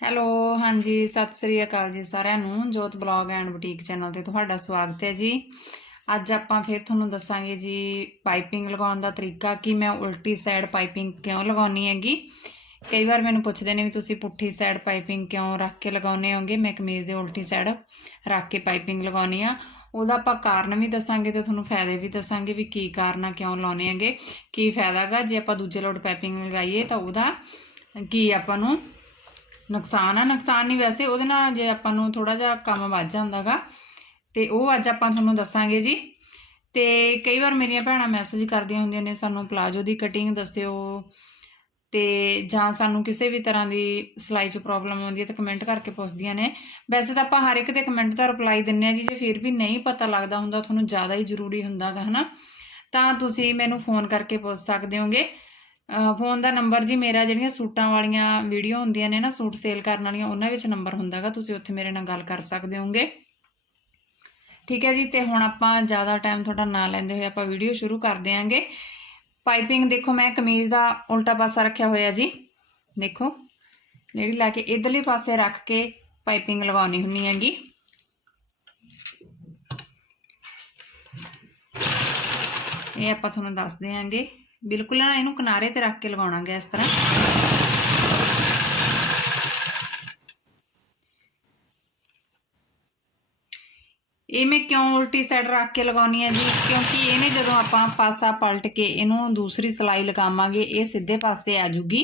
Hello, ਹਾਂਜੀ, ਸਤਿ ਸ੍ਰੀ ਅਕਾਲ ਜੀ ਸਾਰਿਆਂ ਨੂੰ, ਜੋਤ ਬਲੌਗ ਐਂਡ ਬੁਟੀਕ ਚੈਨਲ ਤੇ ਤੁਹਾਡਾ ਸਵਾਗਤ ਹੈ ਜੀ। ਅੱਜ ਆਪਾਂ ਫਿਰ ਤੁਹਾਨੂੰ ਦੱਸਾਂਗੇ ਜੀ ਪਾਈਪਿੰਗ ਲਗਾਉਣ ਦਾ ਤਰੀਕਾ, ਕਿ ਮੈਂ ਉਲਟੀ ਸਾਈਡ ਪਾਈਪਿੰਗ ਕਿਉਂ ਲਗਾਉਣੀ ਹੈਗੀ? ਕਈ ਵਾਰ ਮੈਨੂੰ ਪੁੱਛਦੇ ਨੇ ਵੀ ਤੁਸੀਂ ਪੁੱਠੀ ਸਾਈਡ ਪਾਈਪਿੰਗ ਕਿਉਂ ਰੱਖ ਕੇ ਲਗਾਉਨੇ ਹੋਗੇ? ਮੈਂ ਕਮੀਜ਼ ਦੇ ਉਲਟੀ ਸਾਈਡ ਰੱਖ ਕੇ ਪਾਈਪਿੰਗ ਲਗਾਉਣੀ ਆ। ਉਹਦਾ ਆਪਾਂ ਕਾਰਨ ਵੀ ਦੱਸਾਂਗੇ ਤੇ ਤੁਹਾਨੂੰ ਫਾਇਦੇ ਵੀ ਦੱਸਾਂਗੇ ਵੀ ਕੀ ਕਾਰਨ ਆ ਕਿਉਂ ਲਾਉਨੇ ਹੈਗੇ, ਕੀ ਫਾਇਦਾਗਾ ਜੇ ਆਪਾਂ ਦੂਜੇ ਲੋਟ ਪਾਈਪਿੰਗ ਲਗਾਈਏ ਤਾਂ ਉਹਦਾ ਕੀ ਆਪਾਂ ਨੂੰ ਨੁਕਸਾਨ ਆ, ਨੁਕਸਾਨ ਨਹੀਂ ਵੈਸੇ, ਉਹਦੇ ਨਾਲ ਜੇ ਆਪਾਂ ਨੂੰ ਥੋੜਾ ਜਿਹਾ ਕੰਮ ਵੱਧ ਜਾਂਦਾਗਾ ਤੇ ਉਹ ਅੱਜ ਆਪਾਂ ਤੁਹਾਨੂੰ ਦੱਸਾਂਗੇ ਜੀ। ਤੇ ਕਈ ਵਾਰ ਮੇਰੀਆਂ ਭੈਣਾਂ ਮੈਸੇਜ ਕਰਦੀਆਂ ਹੁੰਦੀਆਂ ਨੇ, ਸਾਨੂੰ ਪਲਾਜੋ ਦੀ ਕਟਿੰਗ ਦੱਸਿਓ, ਤੇ ਜਾਂ ਸਾਨੂੰ ਕਿਸੇ ਵੀ ਤਰ੍ਹਾਂ ਦੀ ਸਿਲਾਈ 'ਚ ਪ੍ਰੋਬਲਮ ਆਉਂਦੀ ਹੈ ਤਾਂ ਕਮੈਂਟ ਕਰਕੇ ਪੁੱਛਦੀਆਂ ਨੇ। ਵੈਸੇ ਤਾਂ ਆਪਾਂ ਹਰ ਇੱਕ ਦੇ ਕਮੈਂਟ ਦਾ ਰਿਪਲਾਈ ਦਿੰਨੇ ਆ ਜੀ, ਜੇ ਫਿਰ ਵੀ ਨਹੀਂ ਪਤਾ ਲੱਗਦਾ ਹੁੰਦਾ, ਤੁਹਾਨੂੰ ਜ਼ਿਆਦਾ ਹੀ ਜ਼ਰੂਰੀ ਹੁੰਦਾਗਾ ਹਨਾ। ਤਾਂ ਤੁਸੀਂ ਮੈਨੂੰ ਫੋਨ ਕਰਕੇ ਪੁੱਛ ਸਕਦੇ ਹੋਗੇ। ਫੋਨ ਦਾ ਨੰਬਰ ਜੀ, ਮੇਰਾ ਜਿਹੜੀਆਂ ਸੂਟਾਂ ਵਾਲੀਆਂ ਵੀਡੀਓ ਹੁੰਦੀਆਂ ਨੇ ਨਾ, ਸੂਟ ਸੇਲ ਕਰਨ ਵਾਲੀਆਂ, ਉਹਨਾਂ ਵਿੱਚ ਨੰਬਰ ਹੁੰਦਾਗਾ, ਤੁਸੀਂ ਉੱਥੇ ਮੇਰੇ ਨਾਲ ਗੱਲ ਕਰ ਸਕਦੇ ਹੋਗੇ ਠੀਕ ਹੈ ਜੀ, ਤੇ ਹੁਣ ਆਪਾਂ ਜ਼ਿਆਦਾ ਟਾਈਮ ਤੁਹਾਡਾ ਨਾ ਲੈਂਦੇ ਹੋਏ ਆਪਾਂ ਵੀਡੀਓ ਸ਼ੁਰੂ ਕਰ ਦਿਆਂਗੇ। ਪਾਈਪਿੰਗ ਦੇਖੋ, ਮੈਂ ਕਮੀਜ਼ ਦਾ ਉਲਟਾ ਪਾਸਾ ਰੱਖਿਆ ਹੋਇਆ ਜੀ। ਦੇਖੋ, ਜਿਹੜੀ ਲਾ ਕੇ ਇਧਰਲੇ ਪਾਸੇ ਰੱਖ ਕੇ ਪਾਈਪਿੰਗ ਲਗਾਉਣੀ ਹੁੰਨੀ ਹੈਗੀ। ਇਹ ਆਪਾਂ ਤੁਹਾਨੂੰ ਦੱਸ ਦਿਆਂਗੇ। ਬਿਲਕੁਲ ਨਾ ਇਹਨੂੰ ਕਿਨਾਰੇ ਤੇ ਰੱਖ ਕੇ ਲਗਾਉਣਾਗਾ ਇਸ ਤਰ੍ਹਾਂ। ਇਹ ਮੈਂ ਕਿਉਂ ਉਲਟੀ ਸਾਈਡ ਰੱਖ ਕੇ ਲਗਾਉਣੀ ਹੈ ਜੀ? ਕਿਉਂਕਿ ਇਹਨੇ ਜਦੋਂ ਆਪਾਂ ਪਾਸਾ ਪਲਟ ਕੇ ਇਹਨੂੰ ਦੂਸਰੀ ਸਲਾਈ ਲਗਾਵਾਂਗੇ, ਇਹ ਸਿੱਧੇ ਪਾਸੇ ਆ ਜੂਗੀ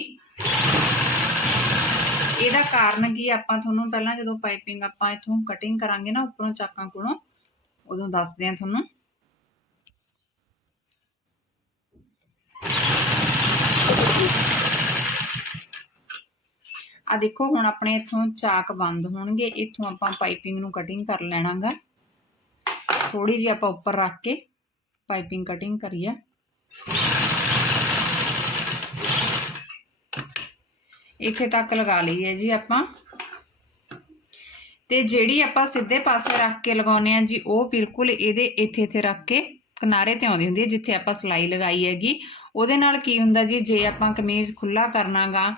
ਇਹਦਾ ਕਾਰਨ ਕੀ ਆਪਾਂ ਤੁਹਾਨੂੰ ਪਹਿਲਾਂ ਜਦੋਂ ਪਾਈਪਿੰਗ ਆਪਾਂ ਇਥੋਂ ਕਟਿੰਗ ਕਰਾਂਗੇ ਨਾ, ਉੱਪਰੋਂ ਚਾਕਾਂ ਕੋਲੋਂ, ਉਦੋਂ ਦੱਸਦੇ ਆ ਤੁਹਾਨੂੰ। ਆ ਦੇਖੋ, ਹੁਣ ਆਪਣੇ ਇਥੋਂ ਚਾਕ ਬੰਦ ਹੋਣਗੇ। ਇਥੋਂ ਆਪਾਂ ਪਾਈਪਿੰਗ ਨੂੰ ਕਟਿੰਗ ਕਰ ਲੈਣਾਗਾ। ਥੋੜੀ ਜਿਹੀ ਆਪਾਂ ਉੱਪਰ ਰੱਖ ਕੇ ਪਾਈਪਿੰਗ ਕਟਿੰਗ ਕਰੀਏ। ਇੱਥੇ ਤੱਕ ਲਗਾ ਲਈ ਹੈ ਜੀ ਆਪਾਂ। ਤੇ ਜਿਹੜੀ ਆਪਾਂ ਸਿੱਧੇ ਪਾਸੇ ਰੱਖ ਕੇ ਲਗਾਉਨੇ ਆ ਜੀ, ਉਹ ਬਿਲਕੁਲ ਇਹਦੇ ਇੱਥੇ ਇੱਥੇ ਰੱਖ ਕੇ ਕਿਨਾਰੇ ਤੇ ਆਉਂਦੀ ਹੁੰਦੀ ਹੈ, ਜਿੱਥੇ ਆਪਾਂ ਸਲਾਈ ਲਗਾਈ ਹੈਗੀ। ਉਹਦੇ ਨਾਲ ਕੀ ਹੁੰਦਾ ਜੀ, ਜੇ ਆਪਾਂ ਕਮੀਜ਼ ਖੁੱਲਾ ਕਰਨਾਗਾ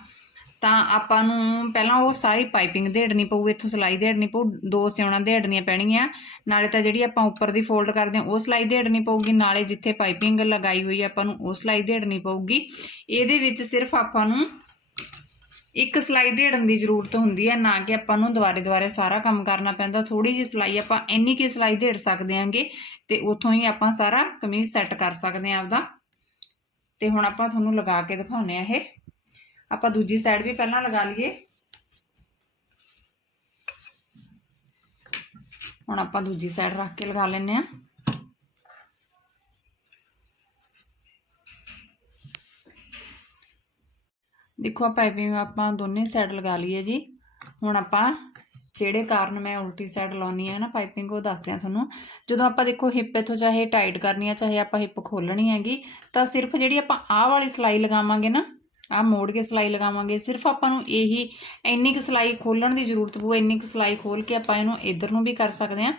ਤਾਂ ਆਪਾਂ ਨੂੰ ਪਹਿਲਾਂ ਉਹ ਸਾਰੀ ਪਾਈਪਿੰਗ ਦੇੜਨੀ ਪਊ, ਇੱਥੋਂ ਸਲਾਈ ਦੇੜਨੀ ਪਊ, ਦੋ ਸਿਉਣਾ ਦੇੜਨੀਆਂ ਪੈਣਗੀਆਂ ਨਾਲੇ ਤਾਂ ਜਿਹੜੀ ਆਪਾਂ ਉੱਪਰ ਦੀ ਫੋਲਡ ਕਰਦੇ ਹਾਂ, ਉਹ ਸਲਾਈ ਦੇੜਨੀ ਪਊਗੀ। ਨਾਲੇ ਜਿੱਥੇ ਪਾਈਪਿੰਗ ਲਗਾਈ ਹੋਈ ਆਪਾਂ ਨੂੰ ਉਹ ਸਲਾਈ ਦੇੜਨੀ ਪਊਗੀ। ਇਹਦੇ ਵਿੱਚ ਸਿਰਫ ਆਪਾਂ ਨੂੰ ਇੱਕ ਸਲਾਈ ਦੇੜਨ ਦੀ ਜ਼ਰੂਰਤ ਹੁੰਦੀ ਹੈ ਨਾ ਕਿ ਆਪਾਂ ਨੂੰ ਦੁਬਾਰੇ ਦੁਬਾਰੇ ਸਾਰਾ ਕੰਮ ਕਰਨਾ ਪੈਂਦਾ। ਥੋੜੀ ਜਿਹੀ ਸਲਾਈ ਆਪਾਂ ਇੰਨੀ ਕੀ ਸਲਾਈ ਦੇੜ ਸਕਦੇ ਆਂਗੇ ਤੇ ਉੱਥੋਂ ਹੀ ਆਪਾਂ ਸਾਰਾ ਕਮੀਜ਼ ਸੈੱਟ ਕਰ ਸਕਦੇ ਆਂ ਆਪਦਾ। ਤੇ ਹੁਣ ਆਪਾਂ ਤੁਹਾਨੂੰ ਲਗਾ ਕੇ ਦਿਖਾਉਨੇ ਆ ਇਹ। ਆਪਾਂ ਦੂਜੀ ਸਾਈਡ ਵੀ ਪਹਿਲਾਂ ਲਗਾ ਲਈਏ ਹੁਣ ਆਪਾਂ ਦੂਜੀ ਸਾਈਡ ਰੱਖ ਕੇ ਲਗਾ ਲੈਨੇ ਆ ਦੇਖੋ ਆ ਪਾਈਪਿੰਗ ਆਪਾਂ ਦੋਨੇ ਸਾਈਡ ਲਗਾ ਲਈ ਹੈ ਜੀ ਹੁਣ ਆਪਾਂ ਜਿਹੜੇ ਕਾਰਨ ਮੈਂ ਉਲਟੀ ਸਾਈਡ ਲਾਉਣੀ ਹੈ ਨਾ ਪਾਈਪਿੰਗ ਉਹ ਦੱਸਦੇ ਆ ਤੁਹਾਨੂੰ ਜਦੋਂ ਆਪਾਂ ਦੇਖੋ ਹਿੱਪ ਇਥੋਂ ਚਾਹੇ ਟਾਈਟ ਕਰਨੀ ਹੈ ਚਾਹੇ ਆਪਾਂ ਹਿੱਪ ਖੋਲਣੀ ਹੈਗੀ ਤਾਂ ਸਿਰਫ ਜਿਹੜੀ ਆਪਾਂ ਆਹ ਵਾਲੀ ਸਲਾਈ ਲਗਾਵਾਂਗੇ ਨਾ ਆ ਮੋੜ ਕੇ ਸਲਾਈ ਲਗਾਵਾਂਗੇ। ਸਿਰਫ ਆਪਾਂ ਨੂੰ ਇਹੀ, ਇੰਨੀ ਕੁ ਸਲਾਈ ਖੋਲਣ ਦੀ ਜ਼ਰੂਰਤ ਪਊ, ਇੰਨੀ ਕੁ ਸਲਾਈ ਖੋਲ ਕੇ ਆਪਾਂ ਇਹਨੂੰ ਇਧਰ ਨੂੰ ਵੀ ਕਰ ਸਕਦੇ ਆ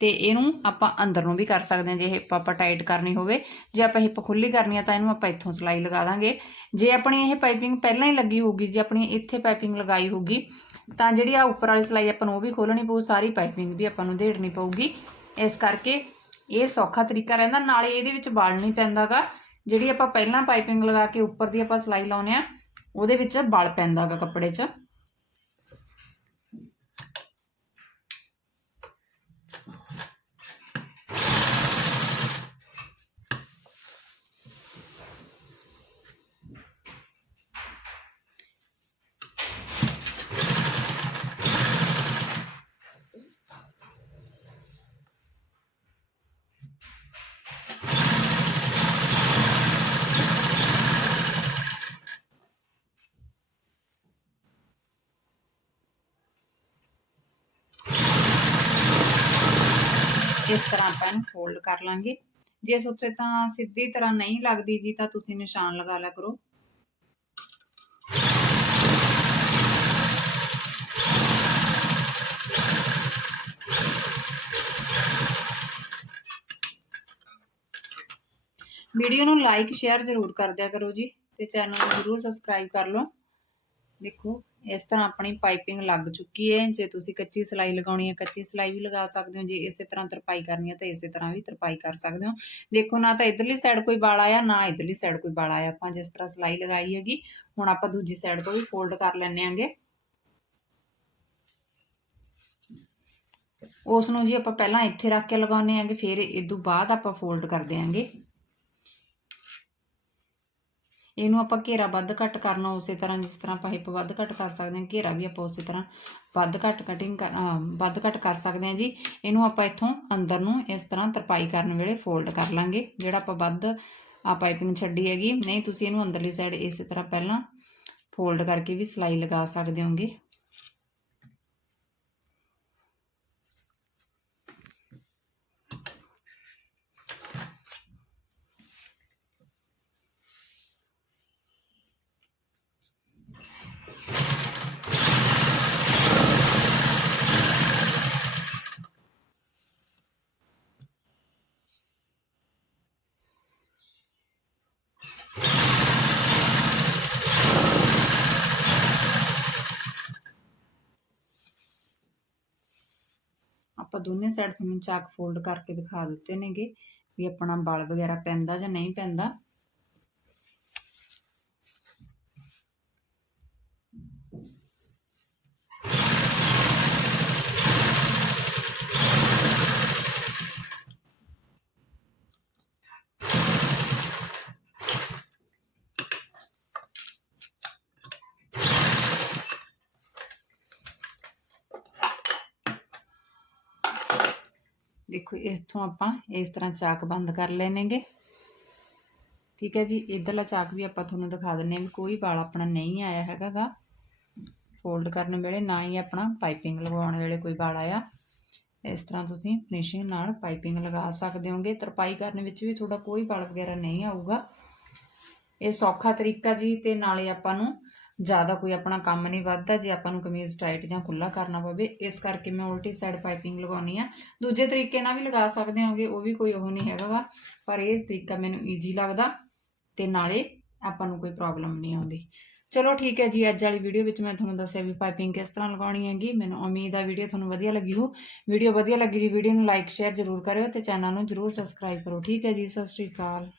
ਤੇ ਇਹਨੂੰ ਆਪਾਂ ਅੰਦਰ ਨੂੰ ਵੀ ਕਰ ਸਕਦੇ ਆ ਜੇ ਹਿੱਪ ਆਪਾਂ ਟਾਈਟ ਕਰਨੀ ਹੋਵੇ। ਜੇ ਆਪਾਂ ਹਿੱਪ ਖੁੱਲੀ ਕਰਨੀ ਆ ਤਾਂ ਇਹਨੂੰ ਆਪਾਂ ਇੱਥੋਂ ਸਲਾਈ ਲਗਾ ਦਾਂਗੇ। ਜੇ ਆਪਣੀ ਇਹ ਪਾਈਪਿੰਗ ਪਹਿਲਾਂ ਹੀ ਲੱਗੀ ਹੋਊਗੀ, ਜੇ ਆਪਣੀ ਇੱਥੇ ਪਾਈਪਿੰਗ ਲਗਾਈ ਹੋਊਗੀ, ਤਾਂ ਜਿਹੜੀ ਆ ਉੱਪਰ ਵਾਲੀ ਸਲਾਈ ਆਪਾਂ ਨੂੰ ਉਹ ਵੀ ਖੋਲਣੀ ਪਊ, ਸਾਰੀ ਪਾਈਪਿੰਗ ਵੀ ਆਪਾਂ ਨੂੰ ਦੇੜਨੀ ਪਊਗੀ। ਇਸ ਕਰਕੇ ਇਹ ਸੌਖਾ ਤਰੀਕਾ ਰਹਿੰਦਾ, ਨਾਲੇ ਇਹਦੇ ਵਿੱਚ ਬਲ ਨਹੀਂ ਪੈਂਦਾਗਾ ਜਿਹੜੀ ਆਪਾਂ ਪਹਿਲਾਂ ਪਾਈਪਿੰਗ ਲਗਾ ਕੇ ਉੱਪਰ ਦੀ ਆਪਾਂ ਸਲਾਈ ਲਾਉਨੇ ਆ ਉਹਦੇ ਵਿੱਚ ਬਲ ਪੈਂਦਾਗਾ ਕੱਪੜੇ 'ਚ। ਇਸ ਤਰ੍ਹਾਂ ਆਪਾਂ ਇਹਨੂੰ ਫੋਲਡ ਕਰ ਲਾਂਗੇ। ਜੇ ਸੋਚੇ ਤਾਂ ਸਿੱਧੀ ਤਰ੍ਹਾਂ ਨਹੀਂ ਲੱਗਦੀ ਜੀ, ਤਾਂ ਤੁਸੀਂ ਨਿਸ਼ਾਨ ਲਗਾ ਲਿਆ ਕਰੋ। ਵੀਡੀਓ ਨੂੰ ਲਾਈਕ ਸ਼ੇਅਰ ਜ਼ਰੂਰ ਕਰ ਦਿਆ ਕਰੋ ਜੀ, ਤੇ ਚੈਨਲ ਨੂੰ ਜ਼ਰੂਰ ਸਬਸਕ੍ਰਾਈਬ ਕਰ ਲਓ। ਦੇਖੋ। ਇਸ ਤਰ੍ਹਾਂ ਆਪਣੀ ਪਾਈਪਿੰਗ ਲੱਗ ਚੁੱਕੀ ਹੈ ਜੇ ਤੁਸੀਂ ਕੱਚੀ ਸਿਲਾਈ ਲਗਾਉਣੀ ਹੈ ਕੱਚੀ ਸਿਲਾਈ ਵੀ ਲਗਾ ਸਕਦੇ ਹੋ। ਜੇ ਇਸੇ ਤਰ੍ਹਾਂ ਤਰਪਾਈ ਕਰਨੀ ਹੈ ਤਾਂ ਇਸੇ ਤਰ੍ਹਾਂ ਵੀ ਤਰਪਾਈ ਕਰ ਸਕਦੇ ਹੋ। ਦੇਖੋ, ਨਾ ਤਾਂ ਇਧਰਲੀ ਸਾਈਡ ਕੋਈ ਵਾਲ ਆਇਆ, ਨਾ ਇਧਰਲੀ ਸਾਈਡ ਕੋਈ ਵਾਲ ਆਇਆ। ਆਪਾਂ ਜਿਸ ਤਰ੍ਹਾਂ ਸਿਲਾਈ ਲਗਾਈ ਹੈਗੀ, ਹੁਣ ਆਪਾਂ ਦੂਜੀ ਸਾਈਡ ਤੋਂ ਵੀ ਫੋਲਡ ਕਰ ਲੈਣੇ ਆਂਗੇ ਉਸ ਨੂੰ ਜੀ ਆਪਾਂ ਪਹਿਲਾਂ ਇੱਥੇ ਰੱਖ ਕੇ ਲਗਾਉਨੇ ਆਂਗੇ ਫਿਰ ਤੋਂ ਬਾਅਦ ਆਪਾਂ ਫੋਲਡ ਕਰਦੇ ਆਂਗੇ ਇਹਨੂੰ ਆਪਾਂ ਘੇਰਾ ਵੱਧ ਘੱਟ ਕਰਨਾ ਉਸੇ ਤਰ੍ਹਾਂ, ਜਿਸ ਤਰ੍ਹਾਂ ਪਾਈਪ ਵੱਧ ਘੱਟ ਕਰ ਸਕਦੇ ਹਾਂ, ਘੇਰਾ ਵੀ ਆਪਾਂ ਉਸੇ ਤਰ੍ਹਾਂ ਵੱਧ ਘੱਟ ਕਟਿੰਗ ਕਰ ਵੱਧ ਘੱਟ ਕਰ ਸਕਦੇ ਹਾਂ ਜੀ। ਇਹਨੂੰ ਆਪਾਂ ਇੱਥੋਂ ਅੰਦਰ ਨੂੰ ਇਸ ਤਰ੍ਹਾਂ ਤਰਪਾਈ ਕਰਨ ਵੇਲੇ ਫੋਲਡ ਕਰ ਲਾਂਗੇ, ਜਿਹੜਾ ਆਪਾਂ ਵੱਧ ਆ ਪਾਈਪਿੰਗ ਛੱਡੀ ਹੈਗੀ। ਨਹੀਂ, ਤੁਸੀਂ ਇਹਨੂੰ ਅੰਦਰਲੀ ਸਾਈਡ ਇਸੇ ਤਰ੍ਹਾਂ ਪਹਿਲਾਂ ਫੋਲਡ ਕਰਕੇ ਵੀ ਸਿਲਾਈ ਲਗਾ ਸਕਦੇ ਹੋਗੇ। ਆਪਾਂ ਦੋਨੇ ਸਾਈਡ ਤੁਹਾਨੂੰ ਚਾਕ ਫੋਲਡ ਕਰਕੇ ਦਿਖਾ ਦਿੱਤੇ ਨੇਗੇ ਵੀ ਆਪਣਾ ਬਲ ਵਗੈਰਾ ਪੈਂਦਾ ਜਾਂ ਨਹੀਂ ਪੈਂਦਾ। ਦੇਖੋ ਇੱਥੋਂ ਆਪਾਂ ਇਸ ਤਰ੍ਹਾਂ ਚਾਕ ਬੰਦ ਕਰ ਲੈਣੇਗੇ। ਠੀਕ ਹੈ ਜੀ, ਇਧਰਲਾ ਚਾਕ ਵੀ ਆਪਾਂ ਤੁਹਾਨੂੰ ਦਿਖਾ ਦਿੰਨੇ ਆ ਵੀ ਕੋਈ ਵਾਲ ਆਪਣਾ ਨਹੀਂ ਆਇਆ ਹੈਗਾ ਹੈਗਾਗਾ ਫੋਲਡ ਕਰਨ ਵੇਲੇ ਨਾ ਹੀ ਆਪਣਾ ਪਾਈਪਿੰਗ ਲਗਾਉਣ ਵੇਲੇ ਕੋਈ ਵਾਲ ਆਇਆ। ਇਸ ਤਰ੍ਹਾਂ ਤੁਸੀਂ ਫਿਨਿਸ਼ਿੰਗ ਨਾਲ ਪਾਈਪਿੰਗ ਲਗਾ ਸਕਦੇ ਹੋਗੇ। ਤਰਪਾਈ ਕਰਨ ਵਿੱਚ ਵੀ ਤੁਹਾਡਾ ਕੋਈ ਵਾਲ ਵਗੈਰਾ ਨਹੀਂ ਆਊਗਾ। ਇਹ ਸੌਖਾ ਤਰੀਕਾ ਜੀ, ਤੇ ਨਾਲੇ ਆਪਾਂ ਨੂੰ ਜ਼ਿਆਦਾ ਕੋਈ ਆਪਣਾ ਕੰਮ ਨਹੀਂ ਵੱਧਦਾ, ਜੇ ਆਪਾਂ ਨੂੰ ਕਮੀਜ਼ ਟਾਈਟ ਜਾਂ ਖੁੱਲਾ ਕਰਨਾ ਪਵੇ, ਇਸ ਕਰਕੇ ਮੈਂ ਉਲਟੀ ਸਾਈਡ ਪਾਈਪਿੰਗ ਲਗਾਉਣੀ ਆ ਦੂਜੇ ਤਰੀਕੇ ਨਾਲ ਵੀ ਲਗਾ ਸਕਦੇ ਹੋਗੇ, ਉਹ ਵੀ ਕੋਈ ਉਹ ਨਹੀਂ ਹੈਗਾਗਾ, ਪਰ ਇਹ ਤਰੀਕਾ ਮੈਨੂੰ ਈਜ਼ੀ ਲੱਗਦਾ ਤੇ ਨਾਲੇ ਆਪਾਂ ਨੂੰ ਕੋਈ ਪ੍ਰੋਬਲਮ ਨਹੀਂ ਆਉਂਦੀ। ਚਲੋ ਠੀਕ ਹੈ ਜੀ, ਅੱਜ ਵਾਲੀ ਵੀਡੀਓ ਵਿੱਚ ਮੈਂ ਤੁਹਾਨੂੰ ਦੱਸਿਆ ਵੀ ਪਾਈਪਿੰਗ ਕਿਸ ਤਰ੍ਹਾਂ ਲਗਾਉਣੀ ਹੈਗੀ, ਮੈਨੂੰ ਉਮੀਦ ਆ ਵੀਡੀਓ ਤੁਹਾਨੂੰ ਵਧੀਆ ਲੱਗੀ ਹੋ ਵੀਡੀਓ ਵਧੀਆ ਲੱਗੀ ਜੀ ਵੀਡੀਓ ਨੂੰ ਲਾਈਕ ਸ਼ੇਅਰ ਜ਼ਰੂਰ ਕਰਿਓ ਤੇ ਚੈਨਲ ਨੂੰ ਜ਼ਰੂਰ ਸਬਸਕ੍ਰਾਈਬ ਕਰੋ। ਠੀਕ ਹੈ ਜੀ, ਸਤਿ ਸ਼੍ਰੀ ਅਕਾਲ।